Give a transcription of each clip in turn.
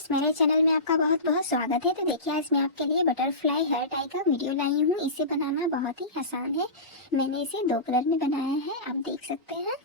Friends, मेरे channel में आपका बहुत बहुत स्वागत है। तो देखिए, आज मैं आपके लिए बटरफ्लाई हेयर टाई का वीडियो लाई हूँ। इसे बनाना बहुत ही आसान है। मैंने इसे 2 कलर में बनाया है, आप देख सकते हैं।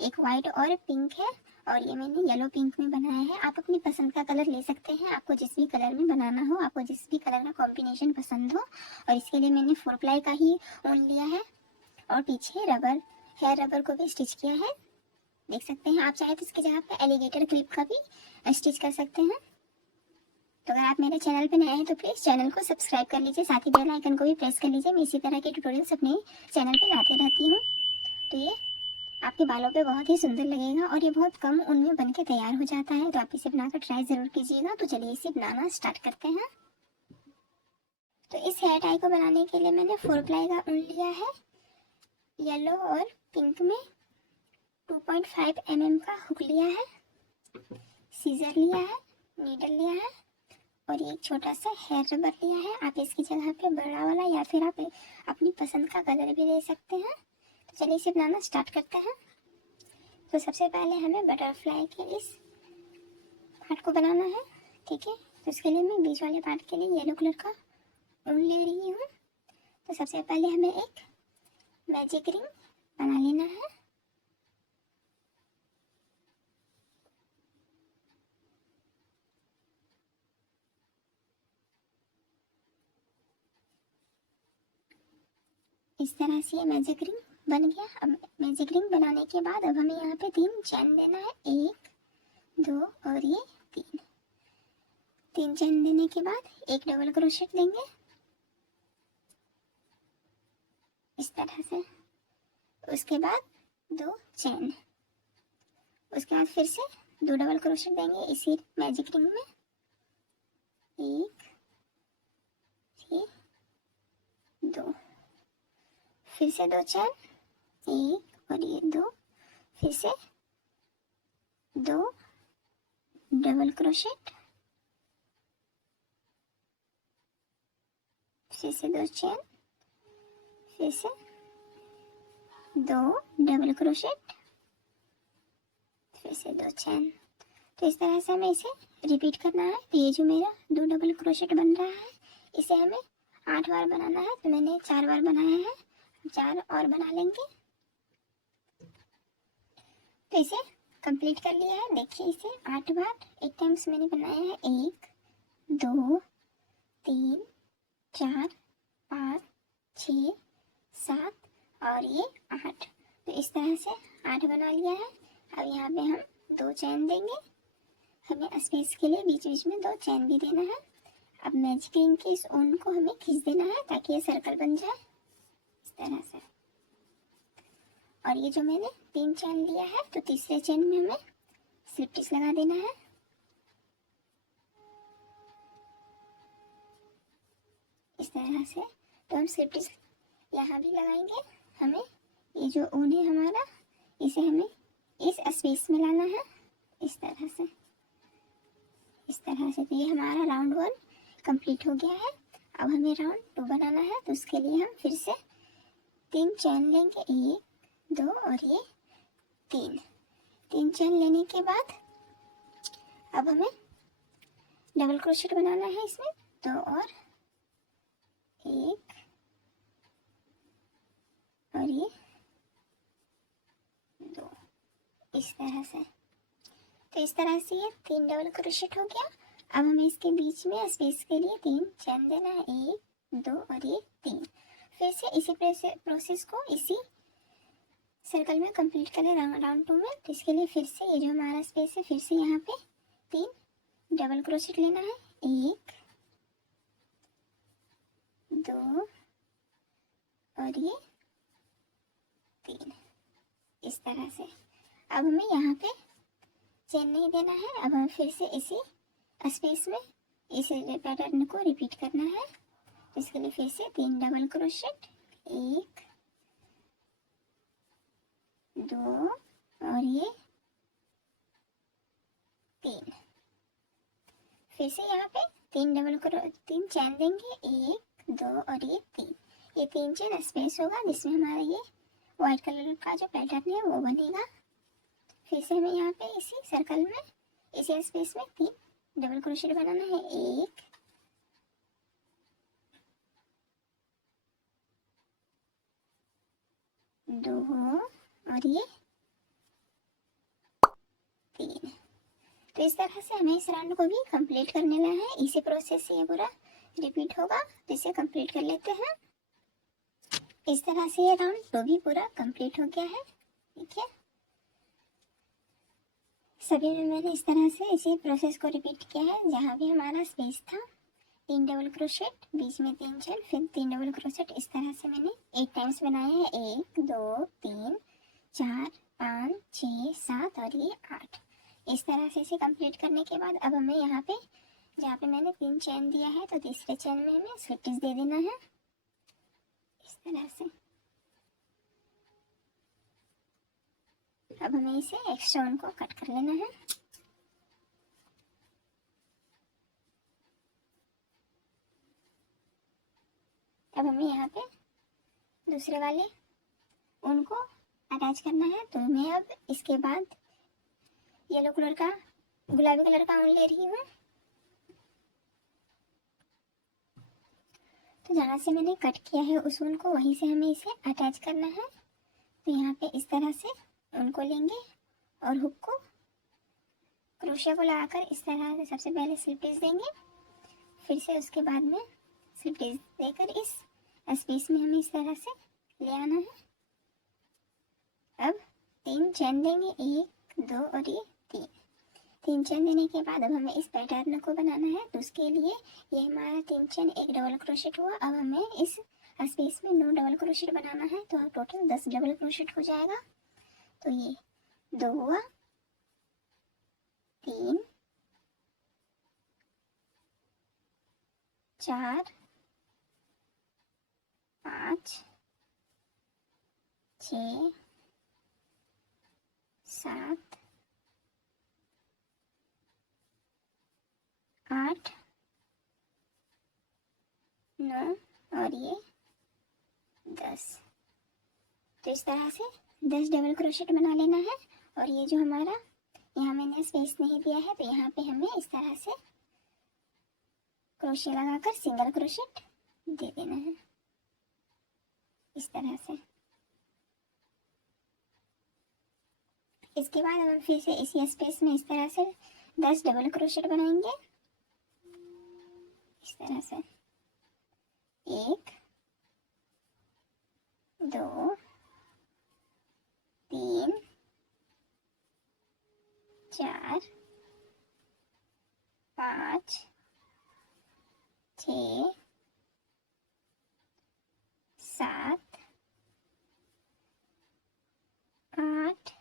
एक वाइट और पिंक है, और ये मैंने येलो पिंक में बनाया है। आप अपनी पसंद का कलर ले सकते हैं, आपको जिस भी कलर में बनाना हो, आपको जिस भी कलर का कॉम्बिनेशन पसंद हो। और इसके लिए मैंने 4 प्लाई का ही ऊन लिया है, और पीछे रबर, हेयर रबर को भी स्टिच किया है, देख सकते हैं। आप चाहे तो इसकी जगह पे एलिगेटर क्लिप का भी स्टिच कर सकते हैं। तो अगर आप मेरे चैनल पे नए हैं तो प्लीज़ चैनल को सब्सक्राइब कर लीजिए, साथ ही बेल आइकन को भी प्रेस कर लीजिए। मैं इसी तरह के ट्यूटोरियल्स अपने चैनल पे लाते रहती हूँ। तो ये आपके बालों पे बहुत ही सुंदर लगेगा, और ये बहुत कम ऊन में बन के तैयार हो जाता है। तो आप इसे बनाकर ट्राई ज़रूर कीजिएगा। तो चलिए इसे बनाना स्टार्ट करते हैं। तो इस हेयर टाई को बनाने के लिए मैंने 4 प्लाई का ऊन लिया है। येलो और पिंक में 2.5 mm का हुक लिया है, सीजर लिया है, नीडल लिया है, और ये एक छोटा सा हेयर रबर लिया है। आप इसकी जगह पे बड़ा वाला या फिर आप अपनी पसंद का कलर भी ले सकते हैं। तो चलिए इसे बनाना स्टार्ट करते हैं। तो सबसे पहले हमें बटरफ्लाई के इस पार्ट को बनाना है, ठीक है। तो इसके लिए मैं बीच वाले पार्ट के लिए येलो कलर का ऊन ले रही हूँ। तो सबसे पहले हमें एक मैजिक रिंग बना लेना है। इस तरह से ये मैजिक रिंग बन गया। अब मैजिक रिंग बनाने के बाद अब हमें यहाँ पे 3 चैन देना है, 1 2 और ये 3 चैन देने के बाद एक डबल क्रोशेट देंगे इस तरह से। उसके बाद 2 चैन, उसके बाद फिर से 2 डबल क्रोशेट देंगे इसी मैजिक रिंग में, 1 ये 2, फिर से 2 चैन, 1 और ये 2, फिर से 2 डबल क्रोशेट, फिर से 2 चैन, फिर से 2 डबल क्रोशेट, फिर से 2 चैन। तो इस तरह से हमें इसे रिपीट करना है। तो ये जो मेरा 2 डबल क्रोशेट बन रहा है, इसे हमें 8 बार बनाना है। तो मैंने 4 बार बनाया है, 4 और बना लेंगे। तो इसे कंप्लीट कर लिया है। देखिए, इसे 8 बार एक टाइम से मैंने बनाया है। 1 2 3 4 5 6 7 और ये 8। तो इस तरह से 8 बना लिया है। अब यहाँ पे हम 2 चैन देंगे। हमें स्पेस के लिए बीच बीच में 2 चैन भी देना है। अब मैजिक रिंग के इस ऊन को हमें खींच देना है ताकि ये सर्कल बन जाए इस तरह से। और ये जो मैंने 3 चैन लिया है, तो तीसरे चैन में हमें स्लिप स्टिच लगा देना है इस तरह से। तो हम स्लिप स्टिच यहाँ भी लगाएंगे। हमें ये जो ऊन है हमारा, इसे हमें इस स्पेस में लाना है इस तरह से, इस तरह से। तो ये हमारा राउंड 1 कंप्लीट हो गया है। अब हमें राउंड 2 बनाना है। तो उसके लिए हम फिर से 3 चैन लेंगे, 1 2 और ये 3 चैन लेने के बाद अब हमें डबल क्रोशेट बनाना है इसमें। 2 और 1 और ये 2 इस तरह से। तो इस तरह से ये 3 डबल क्रोशेट हो गया। अब हमें इसके बीच में स्पेस के लिए 3 चैन देना है, 1 2 और ये 3। फिर से इसी प्रोसेस को इसी सर्कल में कंप्लीट करें राउंड 2 में। तो इसके लिए फिर से ये जो हमारा स्पेस है, फिर से यहाँ पे 3 डबल क्रोशेट लेना है, 1 2 और ये 3 इस तरह से। अब हमें यहाँ पे चेन नहीं देना है। अब हमें फिर से इसी स्पेस में इस पैटर्न को रिपीट करना है। तो इसके लिए फिर से 3 डबल क्रोशेट, 1 2 और ये 3। फिर से यहाँ पे 3 चैन देंगे, 1 2 और ये 3। ये 3 चैन स्पेस होगा जिसमें हमारा ये व्हाइट कलर का जो पैटर्न है वो बनेगा। फिर से हमें यहाँ पे इसी सर्कल में इसी स्पेस में 3 डबल क्रोशेट बनाना है, 1 2 और ये 3। तो इस तरह से हमें इस राउंड को भी कंप्लीट कर लेना है। इसी प्रोसेस से ये पूरा रिपीट होगा, तो इसे कंप्लीट कर लेते हैं। इस तरह से ये राउंड 2 भी पूरा कंप्लीट हो गया है। ठीक है, सभी में मैंने इस तरह से इसी प्रोसेस को रिपीट किया है। जहाँ भी हमारा स्पेस था 3 डबल क्रोशेट, बीच में 3 चेन, फिर 3 डबल क्रोशेट, इस तरह से मैंने 8 टाइम्स बनाए हैं। 1 2 3 4 5 6 7 और ये 8। इस तरह से इसे कंप्लीट करने के बाद अब हमें यहाँ पे जहाँ पे मैंने 3 चेन दिया है, तो तीसरे चेन में हमें स्लिप स्टिच दे देना है इस तरह से। अब हमें इसे एक्स्ट्रा उनको कट कर लेना है। अब हमें यहाँ पे दूसरे वाले उनको अटैच करना है। तो मैं अब इसके बाद येलो कलर का, गुलाबी कलर का ऊन ले रही हूँ। तो जहाँ से मैंने कट किया है उस ऊन को, वहीं से हमें इसे अटैच करना है। तो यहाँ पे इस तरह से उनको लेंगे और हुक को, क्रोशिया को लगाकर इस तरह से सबसे पहले स्लिप स्टिच देंगे, फिर से उसके बाद में स्लिप स्टिच देकर इस स्पेस में हमें इस तरह से ले आना है। अब 3 चेन देंगे, 1 2 और ये 3 चेन देने के बाद अब हमें इस पैटर्न को बनाना है। तो उसके लिए ये हमारा 3 चेन 1 डबल क्रोशेट हुआ। अब हमें इस स्पेस में 9 डबल क्रोशेट बनाना है, तो टोटल 10 डबल क्रोशेट हो जाएगा। तो ये 2 हुआ, 3 4 5 6 7 8 9 और ये 10। तो इस तरह से 10 डबल क्रोशेट बना लेना है। और ये जो हमारा यहाँ मैंने स्पेस नहीं दिया है, तो यहाँ पे हमें इस तरह से क्रोशे लगाकर सिंगल क्रोशेट दे देना है इस तरह से। इसके बाद हम फिर से इसी स्पेस में इस तरह से 10 डबल क्रोशेट बनाएंगे इस तरह से। 1 2 3 4 5 6 7 8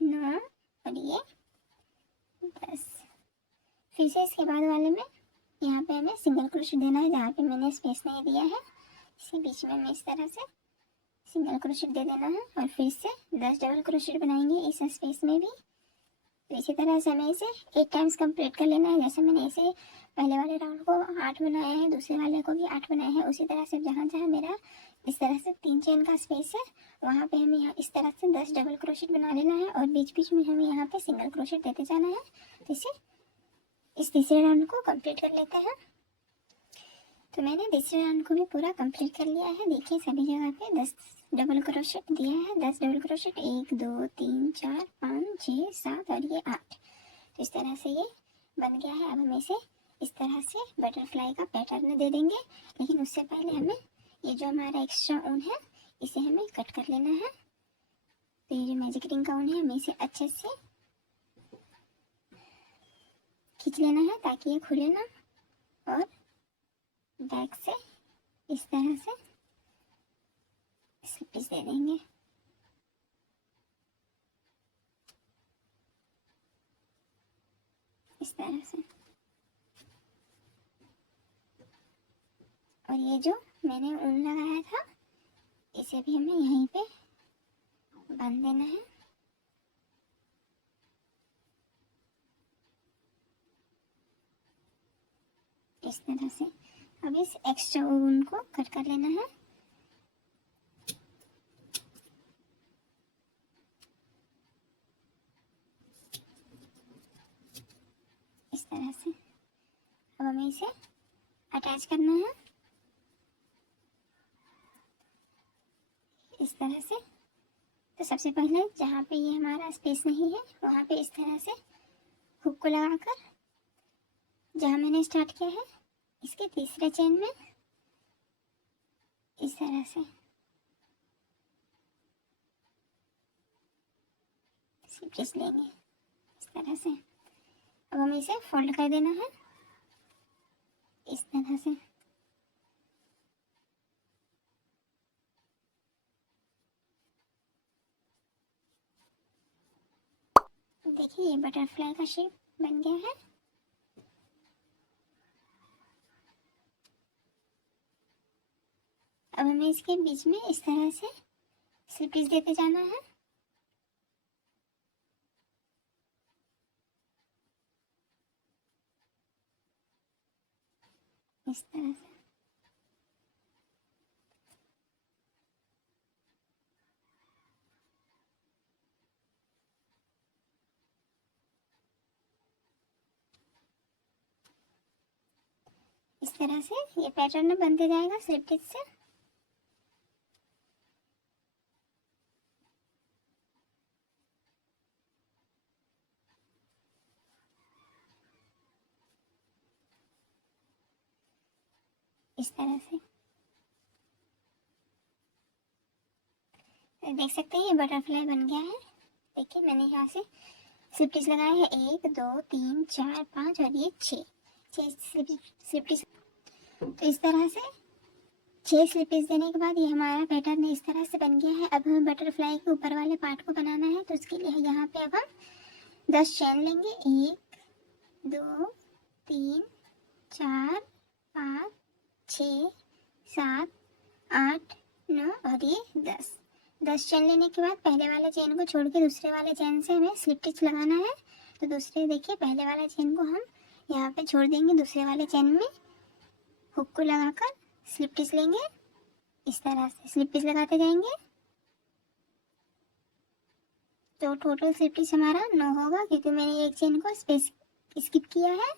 9 और ये 10। फिर से इसके बाद वाले में यहाँ पे हमें सिंगल क्रोशेट देना है। जहाँ पे मैंने स्पेस नहीं दिया है, इसे बीच में हमें इस तरह से सिंगल क्रोशेट दे देना है और फिर से 10 डबल क्रोशेट बनाएंगे इस स्पेस में भी। तो इसी तरह से हमें इसे 8 टाइम्स कंप्लीट कर लेना है। जैसे मैंने इसे पहले वाले राउंड को 8 बनाया है, दूसरे वाले को भी 8 बनाया है, उसी तरह से जहाँ जहाँ मेरा इस तरह से 3 चेन का स्पेस है, वहाँ पे हमें यहाँ इस तरह से 10 डबल क्रोशेट बना लेना है और बीच बीच में हमें यहाँ पे सिंगल क्रोशेट देते जाना है। तो इसे इस तीसरे राउंड को कंप्लीट कर लेते हैं। तो मैंने तीसरे राउंड को भी पूरा कंप्लीट कर लिया है। देखिए सभी जगह पे 10 डबल क्रोशेट दिया है। 10 डबल क्रोशेट, 1 2 3 4 5 6 7 और ये 8। तो इस तरह से ये बन गया है। अब हम इसे इस तरह से बटरफ्लाई का पैटर्न दे देंगे, लेकिन उससे पहले हमें ये जो हमारा एक्स्ट्रा ऊन है इसे हमें कट कर लेना है। तो ये जो मैजिक रिंग का ऊन है, हमें इसे अच्छे से खींच लेना है ताकि ये खुले ना, और बैक से इस तरह से स्लिप स्टिच दे देंगे इस तरह से। और ये जो मैंने ऊन लगाया था इसे भी हमें यहीं पे बांध देना है। इस तरह से अब इस एक्स्ट्रा ऊन को कट कर लेना है। तरह से। अब हमें इसे अटैच करना है इस तरह से। तो सबसे पहले जहाँ पे ये हमारा स्पेस नहीं है वहाँ पे इस तरह से हुक को लगाकर, जहाँ मैंने स्टार्ट किया है इसके तीसरे चेन में इस तरह से खींच लेंगे इस तरह से। अब हमें इसे फोल्ड कर देना है इस तरह से। देखिए ये बटरफ्लाई का शेप बन गया है। अब हमें इसके बीच में इस तरह से स्लिप स्टिच देते जाना है इस तरह से। इस तरह से ये पैटर्न बनते जाएगा स्लिप स्टिच से। इस तरह से देख सकते हैं ये बटरफ्लाई बन गया है। देखिए मैंने यहाँ से स्लिप स्टिच लगाया है 1 2 3 4 5 और ये 6 स्लिप स्टिच। तो इस तरह से 6 स्लिप स्टिच देने के बाद ये हमारा पैटर्न इस तरह से बन गया है। अब हमें बटरफ्लाई के ऊपर वाले पार्ट को बनाना है। तो उसके लिए यहाँ पे अब हम 10 चेन लेंगे। 1 2 3 4 5 6 7 8 9 और ये 10 चेन लेने के बाद पहले वाले चेन को छोड़ के दूसरे वाले चेन से हमें स्लिप स्टिच लगाना है। तो दूसरे देखिए पहले वाला चेन को हम यहाँ पे छोड़ देंगे, दूसरे वाले चेन में हुक को लगाकर स्लिप स्टिच लेंगे। इस तरह से स्लिप स्टिच लगाते जाएंगे। तो टोटल स्लिप स्टिच हमारा 9 होगा क्योंकि मैंने एक चेन को स्पेस स्किप किया है।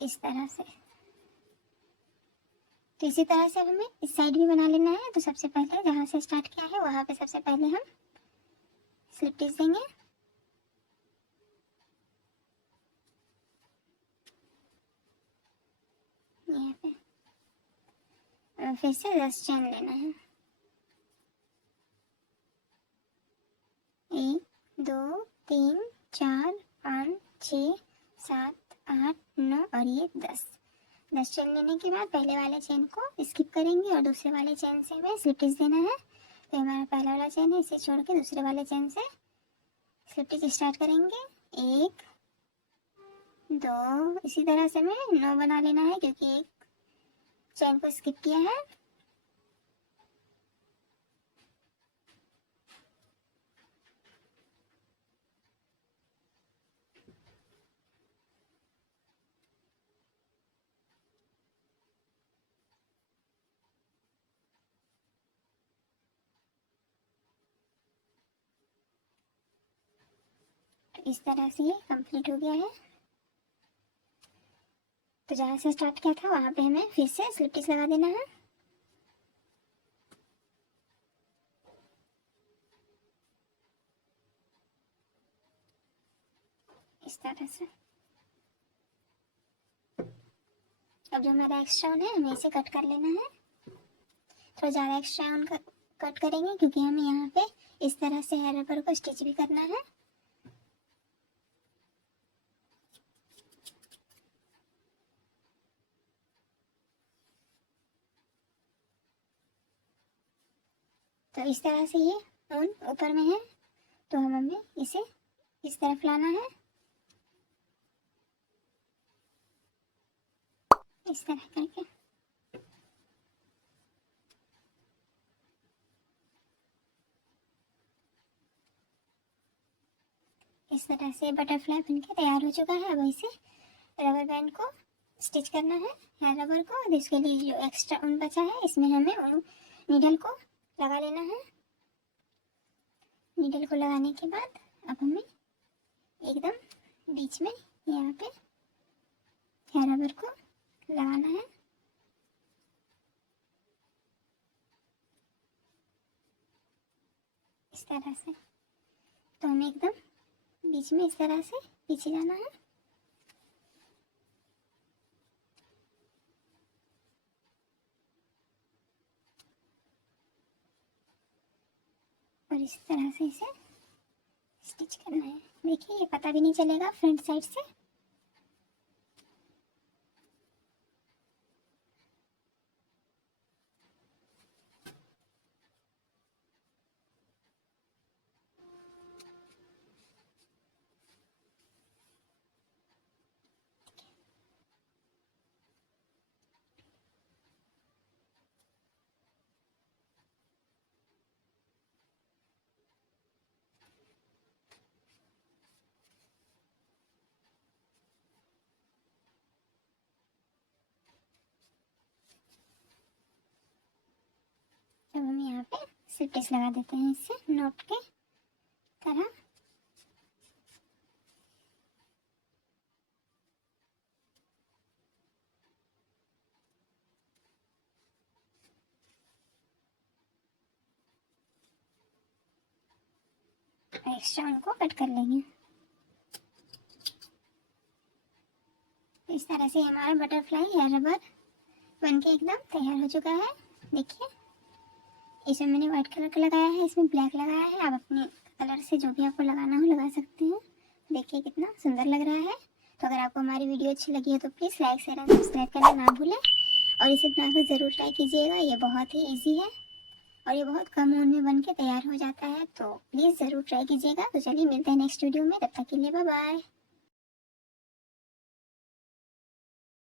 इस तरह से। तो इसी तरह से हमें इस साइड भी बना लेना है। तो सबसे पहले जहाँ से स्टार्ट किया है वहाँ पे सबसे पहले हम स्लिप स्टिच देंगे। यहाँ पे फिर से 10 चेन लेना है। 1 2 3 4 5 6 7 8 9 और ये 10 चेन लेने के बाद पहले वाले चेन को स्किप करेंगे और दूसरे वाले चेन से हमें स्लिप स्टिच देना है। तो हमारा पहला वाला चेन है, इसे छोड़ के दूसरे वाले चेन से स्लिप स्टिच स्टार्ट करेंगे। 1 2 इसी तरह से हमें 9 बना लेना है क्योंकि एक चेन को स्किप किया है। तो इस तरह से ये कंप्लीट हो गया है। तो जहाँ से स्टार्ट किया था वहाँ पे हमें फिर से स्लिप स्टिच लगा देना है। इस तरह से। अब जो हमारा एक्स्ट्रा ऊन है हमें इसे कट कर लेना है। थोड़ा ज़्यादा एक्स्ट्रा ऊन कट करेंगे क्योंकि हमें यहाँ पे इस तरह से हेयर रबर को स्टिच भी करना है। तो इस तरह से ये ऊन ऊपर में है तो हमें इसे इस तरफ लाना है इस तरह करके। इस तरह से बटरफ्लाई बनके तैयार हो चुका है। अब इसे रबर बैंड को स्टिच करना है हेयर रबर को। और इसके लिए जो एक्स्ट्रा ऊन बचा है इसमें हमें ऊन नीडल को लगा लेना है। नीडल को लगाने के बाद अब हमें एकदम बीच में यहाँ पे हेयर रबर को लगाना है। इस तरह से तो हमें एकदम बीच में इस तरह से पीछे जाना है। और इस तरह से इसे स्टिच करना है। देखिए ये पता भी नहीं चलेगा फ्रंट साइड से। अब हम यहाँ पे स्टिच लगा देते हैं इससे नॉट के तरह। एक्स्ट्रा उनको कट कर लेंगे। इस तरह से हमारा बटरफ्लाई हेयर रबर बनके एकदम तैयार हो चुका है। देखिए इसमें मैंने व्हाइट कलर का लगाया है, इसमें ब्लैक लगाया है। आप अपने कलर से जो भी आपको लगाना हो लगा सकते हैं। देखिए कितना सुंदर लग रहा है। तो अगर आपको हमारी वीडियो अच्छी लगी है तो please like share and subscribe करना ना भूलें और इसे बनाकर ज़रूर ट्राई कीजिएगा। ये बहुत ही ईजी है और ये बहुत कम ऊन में बन के तैयार हो जाता है। तो प्लीज़ ज़रूर ट्राई कीजिएगा। तो चलिए मिलते हैं नेक्स्ट वीडियो में, तब तक के लिए बाय बाय।